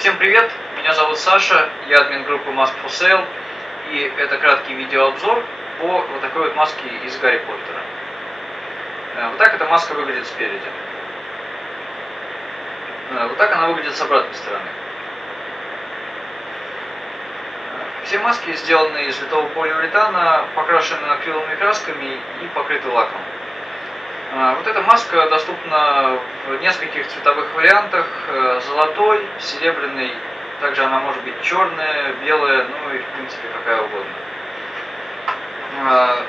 Всем привет, меня зовут Саша, я админ группы Mask for Sale, и это краткий видеообзор по вот такой вот маске из Гарри Поттера. Э, Вот так эта маска выглядит спереди. Э, Вот так она выглядит с обратной стороны. Э, Все маски сделаны из литого полиуретана, покрашены акриловыми красками и покрыты лаком. А, Вот эта маска доступна в нескольких цветовых вариантах. э, Золотой, серебряный, также она может быть черная, белая, ну и в принципе какая угодно. А,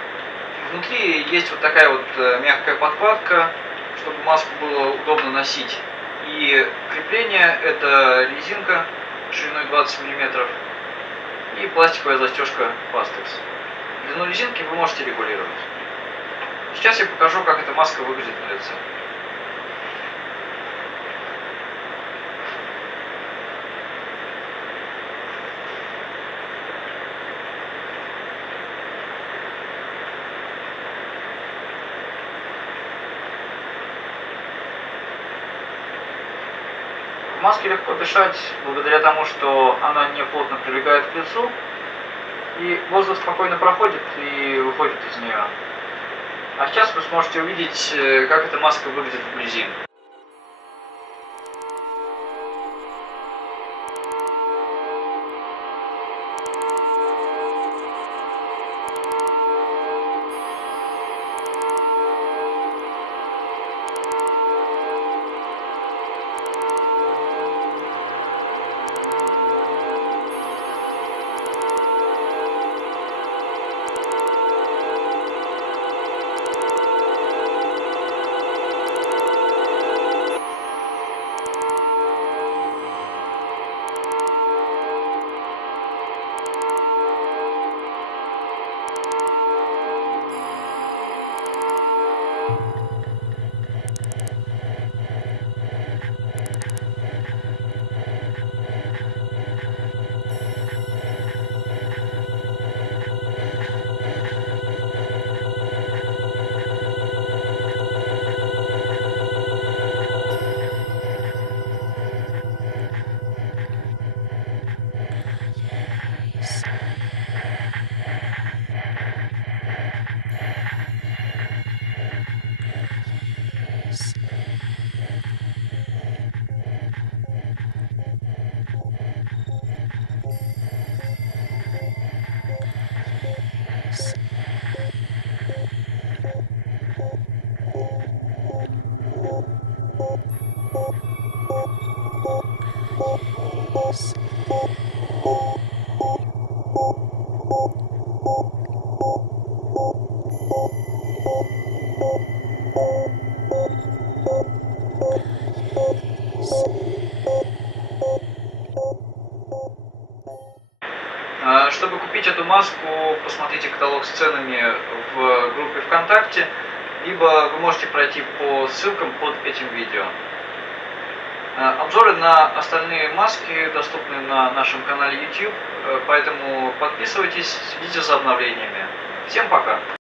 Внутри есть вот такая вот э, мягкая подкладка, чтобы маску было удобно носить. И крепление это резинка шириной 20 мм и пластиковая застежка Pastex. Длину резинки вы можете регулировать. Сейчас я покажу, как эта маска выглядит на лице. В маске легко дышать, благодаря тому, что она не плотно прилегает к лицу, и воздух спокойно проходит и выходит из нее. А сейчас вы сможете увидеть, э, как эта маска выглядит вблизи. Bye. А, Чтобы купить эту маску, посмотрите каталог с ценами в группе ВКонтакте, либо вы можете пройти по ссылкам под этим видео. А, Обзоры на остальные маски доступны на нашем канале YouTube, э, поэтому подписывайтесь, следите за обновлениями. Всем пока!